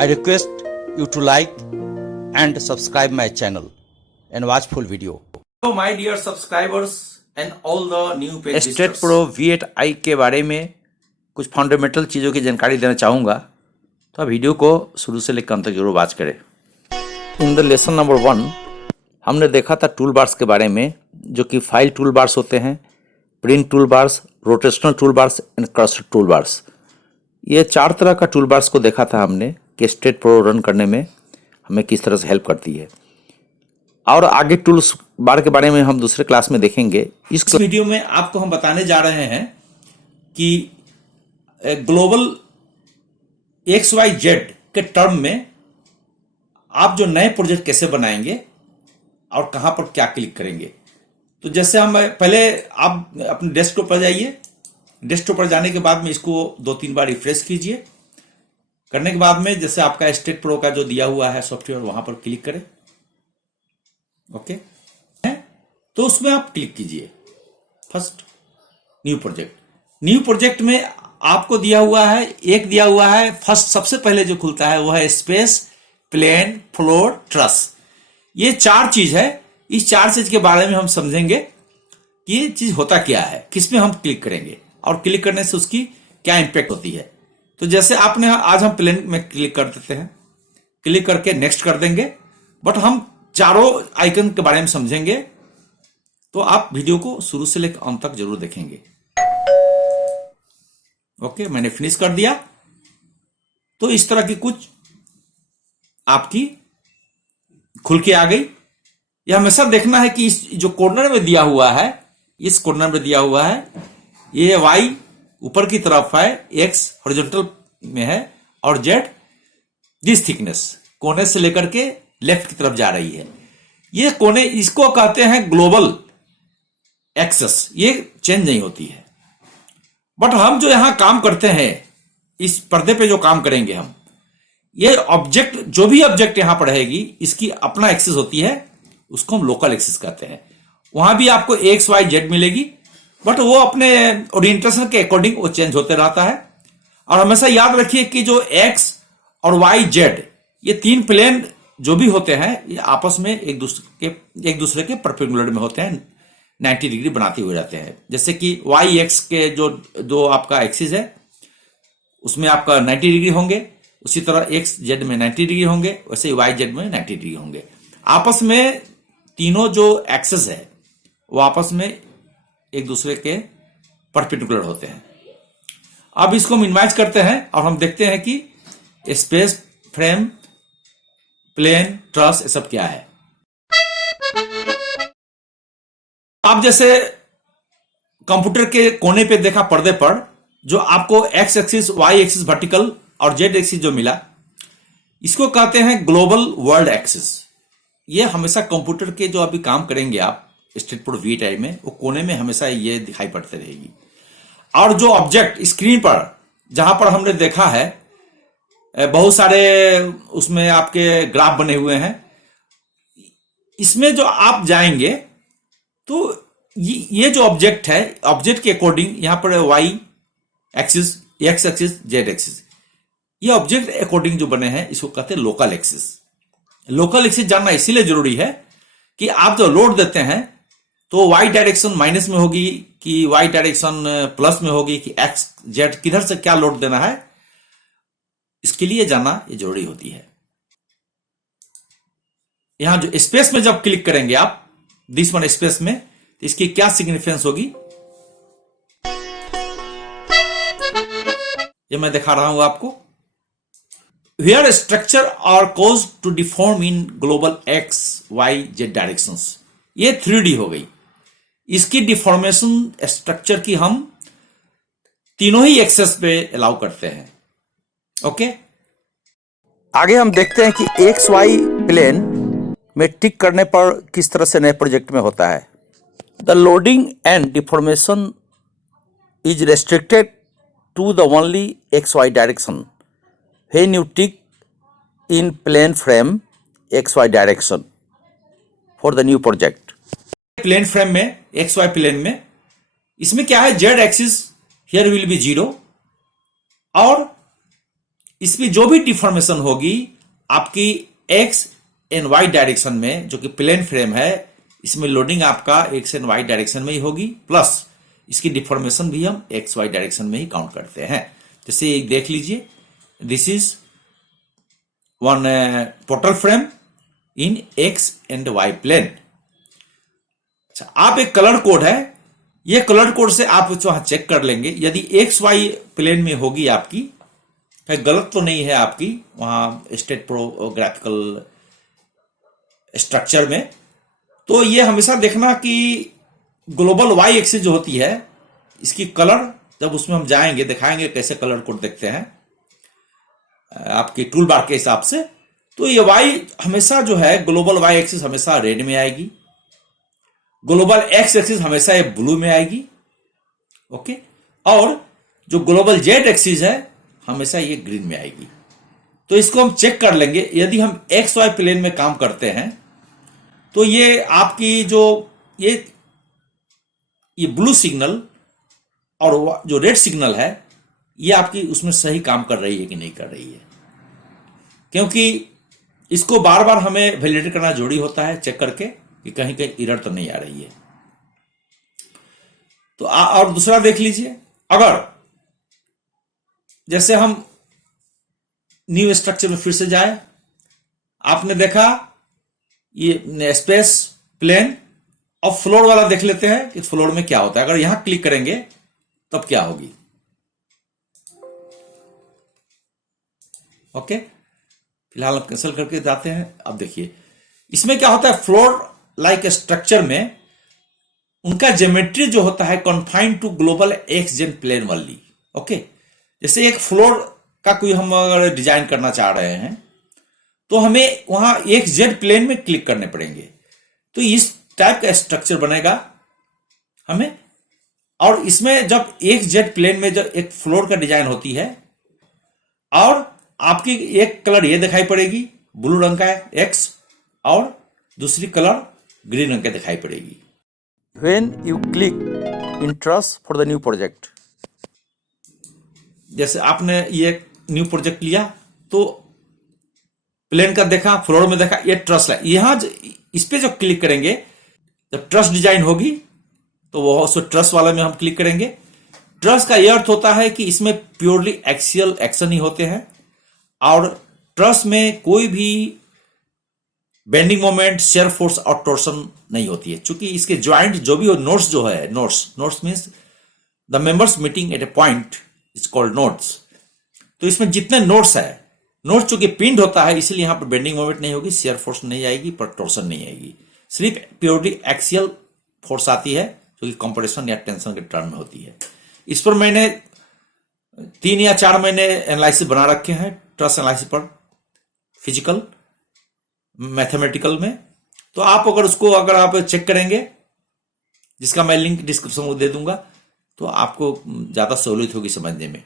I request you to like and subscribe my channel and watch full video. Hello my dear subscribers and all the new page state visitors. Pro V8i के बारे में कुछ fundamental चीज़ों की जानकारी देना चाहूँगा, तो आप वीडियो को शुरू से लेकर अंत तक जरूर वॉच करें। इन द लेसन नंबर 1 हमने देखा था टूल बार्स के बारे में, जो कि फाइल टूल बार्स होते हैं, print tool bars, rotational tool bars and cursor tool bars. ये 4 तरह का टूल बार्स को देखा था हमने कि स्टेट प्रो रन करने में हमें किस तरह से हेल्प करती है, और आगे टूल्स बार के बारे में हम दूसरे क्लास में देखेंगे। इस वीडियो में आपको हम बताने जा रहे हैं कि ग्लोबल XYZ के टर्म में आप जो नए प्रोजेक्ट कैसे बनाएंगे और कहां पर क्या क्लिक करेंगे। तो जैसे हम पहले आप अपने डेस्कटॉप पर जाइए, डेस्कटॉप पर जाने के बाद में इसको 2-3 बार रिफ्रेश कीजिए। करने के बाद में जैसे आपका स्टेट प्रो का जो दिया हुआ है सॉफ्टवेयर, वहां पर क्लिक करें। ओके, तो उसमें आप क्लिक कीजिए first new project. New project में आपको दिया हुआ है फर्स्ट, सबसे पहले जो खुलता है वो है स्पेस, प्लेन, फ्लोर, ट्रस। ये 4 चीज है। इस 4 चीज के बारे में हम समझेंगे कि ये चीज होता क्या है, किसमें हम क्लिक करेंगे और क्लिक करने से उसकी क्या इंपैक्ट होती है। तो जैसे आपने आज हम प्लेन में क्लिक कर देते हैं, क्लिक करके नेक्स्ट कर देंगे, बट हम चारों आइकन के बारे में समझेंगे, तो आप वीडियो को शुरू से लेकर अंत तक जरूर देखेंगे। ओके, मैंने फिनिश कर दिया। तो इस तरह की कुछ आपकी खुल के आ गई। यह हमेशा देखना है कि इस जो कॉर्नर में दिया हुआ है, इस कॉर्नर में दिया हुआ है, ये Y ऊपर की तरफ है, X हॉरिजॉन्टल में है, और Z दिस थिकनेस कोने से लेकर के लेफ्ट की तरफ जा रही है। ये कोने, इसको कहते हैं ग्लोबल एक्सेस। ये चेंज नहीं होती है। बट हम जो यहां काम करते हैं, इस पर्दे पे जो काम करेंगे हम, ये ऑब्जेक्ट, जो भी ऑब्जेक्ट यहां पर रहेगी, इसकी अपना एक्सेस होती है, उसको हम लोकल एक्सेस कहते हैं। वहां भी आपको XYZ मिलेगी, बट वो अपने ओरिएंटेशन के अकॉर्डिंग वो चेंज होते रहता है। और हमेशा याद रखिए कि जो X और YZ, ये 3 प्लेन जो भी होते हैं, ये आपस में एक दूसरे के परपेंडिकुलर में होते हैं, 90 डिग्री बनाते हुए रहते हैं। जैसे कि YX के जो आपका एक्सिस है, उसमें आपका 90 डिग्री होंगे, उसी तरह XZ में 90 डिग्री होंगे, वैसे YZ में 90 डिग्री होंगे। आपस में तीनों जो एक्सेस है वो आपस में एक दूसरे के परपेंडिकुलर होते हैं। अब इसको मिनिमाइज करते हैं और हम देखते हैं कि स्पेस, फ्रेम, प्लेन, ट्रस, ये सब क्या है। आप जैसे कंप्यूटर के कोने पे देखा पर्दे पर, जो आपको X axis, Y axis vertical और Z एक्सिस जो मिला, इसको कहते हैं ग्लोबल वर्ल्ड एक्सिस। ये हमेशा कंप्यूटर के जो अभी काम करेंगे आप स्टेट प्रो V8i में, वो कोने में हमेशा ये दिखाई पड़ती रहेगी। और जो ऑब्जेक्ट स्क्रीन पर, जहां पर हमने देखा है बहुत सारे उसमें आपके ग्राफ बने हुए हैं, इसमें जो आप जाएंगे तो ये जो ऑब्जेक्ट है, ऑब्जेक्ट के अकॉर्डिंग यहां पर Y axis, X axis, Z axis, ये ऑब्जेक्ट अकॉर्डिंग जो बने हैं, इसको कहते हैं लोकल एक्सिस। लोकल एक्सिस जानना इसीलिए जरूरी है कि आप जो लोड देते हैं तो Y डायरेक्शन माइनस में होगी कि Y डायरेक्शन प्लस में होगी कि X Z किधर से क्या लोड देना है, इसके लिए जानना ये जरूरी होती है। यहां जो स्पेस में जब क्लिक करेंगे आप, दिस वन स्पेस में, तो इसकी क्या सिग्निफिकेंस होगी, ये मैं दिखा रहा हूं आपको। Where structure are caused to deform in global X, Y, Z directions, ये 3D हो गई। इसकी डिफॉर्मेशन स्ट्रक्चर की हम तीनों ही एक्सेस पे अलाउ करते हैं। ओके, आगे हम देखते हैं कि XY प्लेन में टिक करने पर किस तरह से नए प्रोजेक्ट में होता है। The loading and deformation is restricted to the only XY direction when you tick in plane frame XY direction for the new project। Plane frame में, XY प्लेन में, इसमें क्या है, Z axis here will be 0 और इसमें जो भी deformation होगी आपकी एक्स एंड वाई डायरेक्शन में, जो कि प्लेन फ्रेम है, इसमें लोडिंग आपका एक्स एंड वाई डायरेक्शन में ही होगी, प्लस इसकी डिफॉर्मेशन भी हम एक्स वाई डायरेक्शन में ही काउंट करते हैं। जैसे देख लीजिए, this is one total frame in X and Y plane. अच्छा, आप एक कलर कोड है, ये कलर कोड से आप वहां चेक कर लेंगे, यदि एक्स वाई प्लेन में होगी आपकी, गलत तो नहीं है आपकी वहां स्टेट प्रोग्राफिकल स्ट्रक्चर में, तो ये हमेशा देखना कि ग्लोबल वाई एक्सिस जो होती है, इसकी कलर जब उसमें हम जाएंगे दिखाएंगे कैसे कलर कोड देखते हैं आपकी टूल बार के हिसाब से, तो ये वाई हमेशा जो है ग्लोबल वाई एक्सिस हमेशा रेड में आएगी, ग्लोबल एक्स एक्सिस हमेशा ये ब्लू में आएगी, ओके, और जो ग्लोबल जेड एक्सिस है हमेशा ये ग्रीन में आएगी। तो इसको हम चेक कर लेंगे, यदि हम एक्स वाई प्लेन में काम करते हैं तो ये आपकी जो ये ब्लू सिग्नल और जो रेड सिग्नल है ये आपकी उसमें सही काम कर रही है कि नहीं कर रही है, क्योंकि इसको बार बार हमें वैलिडेट करना जरूरी होता है, चेक करके कि कहीं कहीं एरर तो नहीं आ रही है। तो और दूसरा देख लीजिए, अगर जैसे हम न्यू स्ट्रक्चर में फिर से जाए, आपने देखा ये स्पेस प्लेन, और फ्लोर वाला देख लेते हैं कि फ्लोर में क्या होता है। अगर यहां क्लिक करेंगे तब क्या होगी, ओके, फिलहाल हम कैंसिल करके जाते हैं। अब देखिए इसमें क्या होता है, फ्लोर लाइक स्ट्रक्चर में उनका ज्योमेट्री जो होता है confined to global X Z plane वाली, ओके। जैसे एक फ्लोर का कोई हम अगर डिजाइन करना चाह रहे हैं तो हमें वहां एक्स जेड प्लेन में क्लिक करने पड़ेंगे, तो इस टाइप का स्ट्रक्चर बनेगा हमें। और इसमें जब एक्स जेड प्लेन में जब एक फ्लोर का डिजाइन होती है और आपकी एक कलर ये दिखाई पड़ेगी ब्लू रंग का एक्स, और दूसरी कलर ग्रीन रंग का दिखाई पड़ेगी। When you click Interest for the new project, जैसे आपने ये न्यू प्रोजेक्ट लिया तो प्लेन का देखा, फ्लोर में देखा, ये ट्रस है, यहां इस पे जो क्लिक करेंगे जब ट्रस डिजाइन होगी तो वो उसको ट्रस वाला में हम क्लिक करेंगे। ट्रस का यह अर्थ होता है कि इसमें प्योरली एक्सियल एक्शन ही होते हैं और ट्रस में कोई भी बेंडिंग मोमेंट, शेयर फोर्स और टॉर्सन नहीं होती है, क्योंकि इसके ज्वाइंट जो भी हो, नोड्स जो है, nodes means the members meeting at A point is called nodes. तो इसमें जितने नोड्स है, नोड्स चूंकि पिंड होता है इसलिए यहां पर बेंडिंग मोमेंट नहीं होगी, शेयर फोर्स नहीं आएगी, पर टॉर्सन नहीं आएगी, सिर्फ प्योरली एक्सियल फोर्स आती है जो कि कंप्रेशन या टेंशन के टर्म में होती है। इस पर मैंने 3 या 4 महीने एनालिसिस बना रखे हैं ट्रस एनालिसिस पर, फिजिकल मैथमेटिकल में। तो आप अगर आप चेक करेंगे, जिसका मैं लिंक डिस्क्रिप्शन में दे दूंगा, तो आपको ज्यादा सहूलियत होगी समझने में।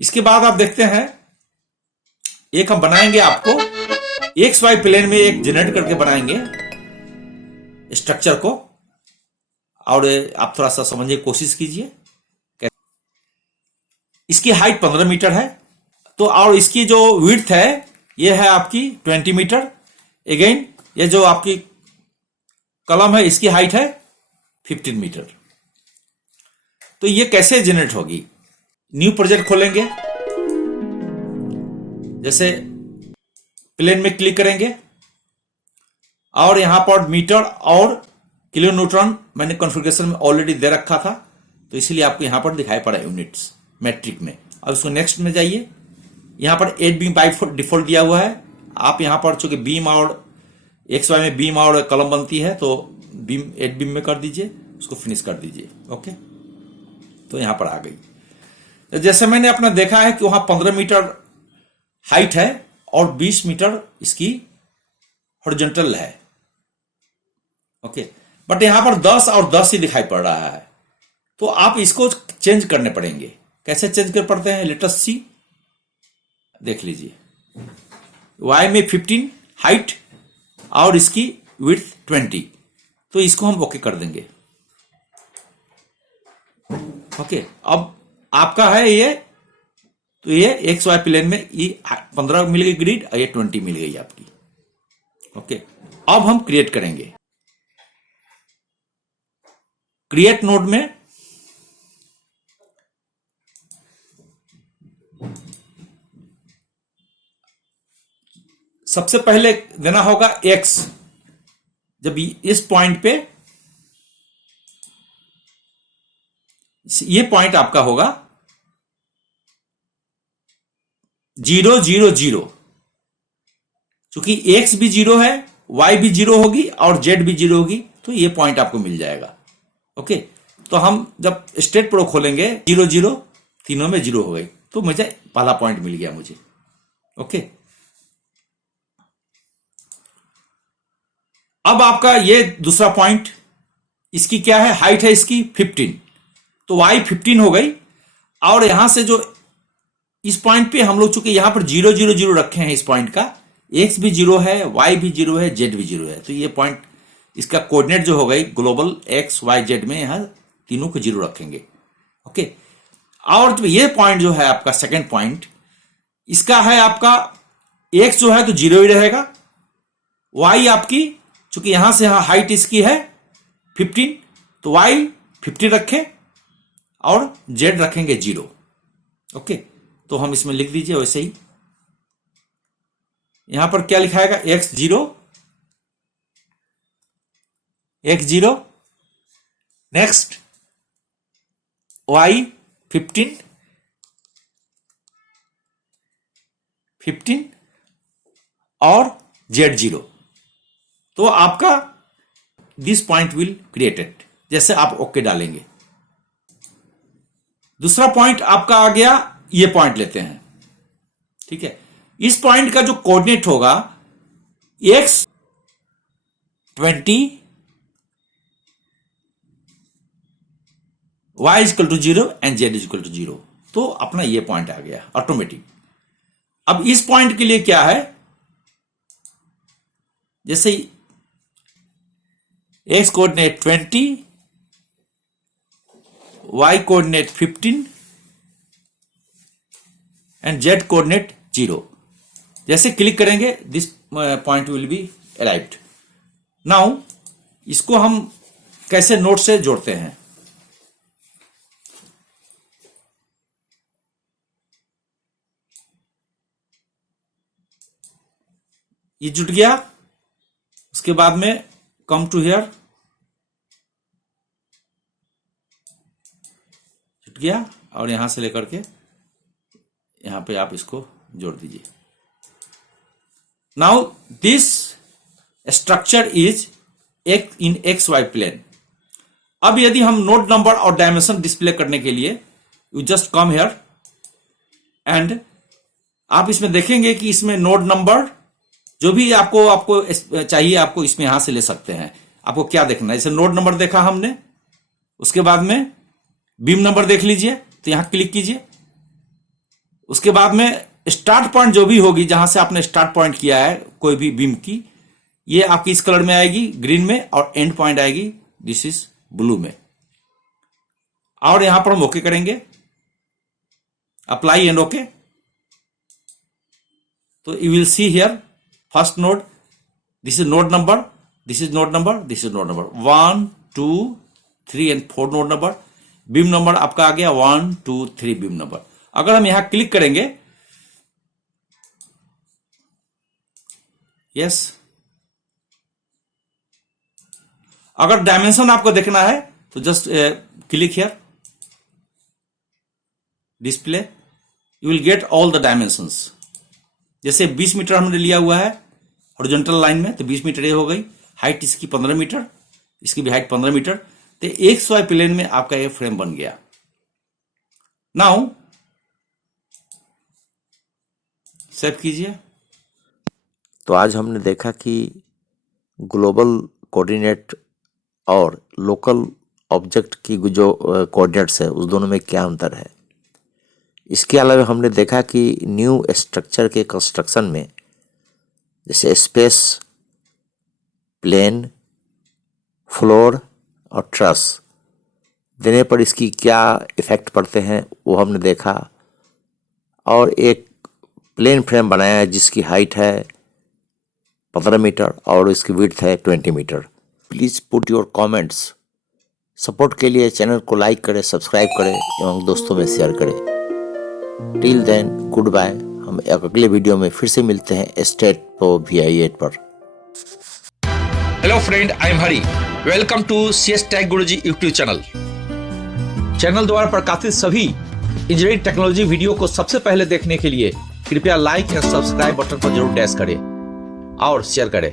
इसके बाद आप देखते हैं एक हम बनाएंगे, आपको एक्स वाई प्लेन में एक जनरेट करके बनाएंगे स्ट्रक्चर को, और आप थोड़ा सा समझने की कोशिश कीजिए। इसकी हाइट 15 मीटर है, तो और इसकी जो विड्थ है ये है आपकी 20 मीटर। अगेन ये जो आपकी कलम है इसकी हाइट है 15 मीटर। तो ये कैसे जनरेट होगी, न्यू प्रोजेक्ट खोलेंगे, जैसे प्लेन में क्लिक करेंगे और यहां पर मीटर और किलो न्यूटन मैंने कॉन्फ़िगरेशन में ऑलरेडी दे रखा था, तो इसलिए आपको यहां पर दिखाई पड़ा यूनिट्स मैट्रिक में। अब इसको नेक्स्ट में जाइए, यहां पर 8 बीम बाई डिफॉल्ट दिया हुआ है। आप यहां पर चूंकि बीम और एक्स वाई में बीम और कलम बनती है तो बीम 8 बीम में कर दीजिए, उसको फिनिश कर दीजिए, ओके। तो यहां पर आ गई। तो जैसे मैंने अपना देखा है कि वहां 15 मीटर हाइट है और 20 मीटर इसकी हॉरिजॉन्टल है, ओके। बट यहां पर 10 और 10 ही दिखाई पड़ रहा है, तो आप इसको चेंज करने पड़ेंगे। कैसे चेंज कर पड़ते हैं, लेट अस सी, देख लीजिए। वाई में 15 हाइट और इसकी विड्थ 20, तो इसको हम ओके कर देंगे, ओके। अब आपका है ये तो ये एक्स वाई प्लेन में ये 15 मिल गई ग्रिड और ये 20 मिल गई आपकी। ओके, अब हम क्रिएट करेंगे। क्रिएट नोड में सबसे पहले देना होगा x। जब इस पॉइंट पे, ये पॉइंट आपका होगा 0 0 0, क्योंकि x भी 0 है, y भी 0 होगी और z भी 0 होगी, तो ये पॉइंट आपको मिल जाएगा। ओके, तो हम जब स्टेट प्रो खोलेंगे 0 0 तीनों में 0 हो गई, तो मुझे पहला पॉइंट मिल गया मुझे। ओके, अब आपका ये दूसरा पॉइंट, इसकी क्या है, हाइट है इसकी 15, तो y 15 हो गई। और यहां से जो इस पॉइंट पे हम लोग चूंकि यहां पर 0 0 0 रखे हैं, इस पॉइंट का x भी 0 है, y भी 0 है, z भी 0 है, तो ये पॉइंट इसका कोऑर्डिनेट जो हो गई ग्लोबल x y z में यहां तीनों को 0 रखेंगे। ओके, और जो ये पॉइंट जो है आपका सेकेंड पॉइंट, इसका है आपका x जो है तो 0 ही रहेगा, y आपकी चूंकि यहां से यहां हाइट इसकी है 15, तो y 15 रखे और z रखेंगे 0। ओके, तो हम इसमें लिख दीजिए वैसे ही। यहां पर क्या लिखाएगा, x 0 x 0, नेक्स्ट y 15 15 और z 0। तो आपका दिस पॉइंट विल क्रिएटेड, जैसे आप ओके डालेंगे। दूसरा पॉइंट आपका आ गया, ये पॉइंट लेते हैं। ठीक है, इस पॉइंट का जो कोऑर्डिनेट होगा x 20, y is equal to 0 and z is equal to 0, तो अपना ये पॉइंट आ गया ऑटोमेटिक। अब इस पॉइंट के लिए क्या है, जैसे x coordinate 20, y coordinate 15 and z coordinate 0, जैसे क्लिक करेंगे this point will be arrived. Now इसको हम कैसे नोट से जोड़ते हैं, ये जुट गया। उसके बाद में कम टू हियर, जुट गया, और यहां से लेकर के यहां पे आप इसको जोड़ दीजिए। Now this structure is in X Y plane. अब यदि हम नोड नंबर और डायमेंशन डिस्प्ले करने के लिए you just come here and आप इसमें देखेंगे कि इसमें नोड नंबर जो भी आपको चाहिए, आपको इसमें यहां से ले सकते हैं। आपको क्या देखना है, जैसे नोड नंबर देखा हमने, उसके बाद में बीम नंबर देख लीजिए, तो यहां क्लिक कीजिए। उसके बाद में स्टार्ट पॉइंट जो भी होगी, जहां से आपने स्टार्ट पॉइंट किया है कोई भी बीम की, ये आपकी इस कलर में आएगी, ग्रीन में, और एंड पॉइंट आएगी दिस इज ब्लू में। और यहां पर हम ओके करेंगे, अप्लाई एंड ओके। तो you will see here first node, this is node number, this is node number, this is node number 1 2 3 and 4 node number. Beam number आपका आ गया 1 2 3 बीम नंबर। अगर हम यहां क्लिक करेंगे, यस, अगर dimension आपको देखना है तो just click here, display, you will get all the dimensions. जैसे 20 मीटर हमने लिया हुआ है हॉरिजॉन्टल लाइन में, तो 20 मीटर ये हो गई। हाइट इसकी 15 मीटर, इसकी भी हाइट 15 मीटर। तो एक्स वाई प्लेन में आपका ये फ्रेम बन गया। नाउ सेव कीजिए। तो आज हमने देखा कि ग्लोबल कोऑर्डिनेट और लोकल ऑब्जेक्ट की जो कोऑर्डिनेट्स है उस दोनों में क्या अंतर है। इसके अलावा हमने देखा कि न्यू स्ट्रक्चर के कंस्ट्रक्शन में जैसे स्पेस, प्लेन, फ्लोर और ट्रस देने पर इसकी क्या इफेक्ट पड़ते हैं वो हमने देखा। और एक प्लेन फ्रेम बनाया है जिसकी हाइट है 15 मीटर और इसकी विड्थ है 20 metre. Please put your comments. Support के लिए चैनल को लाइक करें, सब्सक्राइब करें एवं दोस्तों में शेयर करें। Till then good bye. हम एक अगले वीडियो में फिर से मिलते हैं स्टेट VI8 पर। Hello friend, I am Hari. Welcome to CS Tech Guruji YouTube channel. Channel द्वारा प्रकाशित सभी इंजीनियरिंग टेक्नोलॉजी वीडियो को सबसे पहले देखने के लिए कृपया लाइक एंड सब्सक्राइब बटन पर जरूर डैश करें और शेयर करें।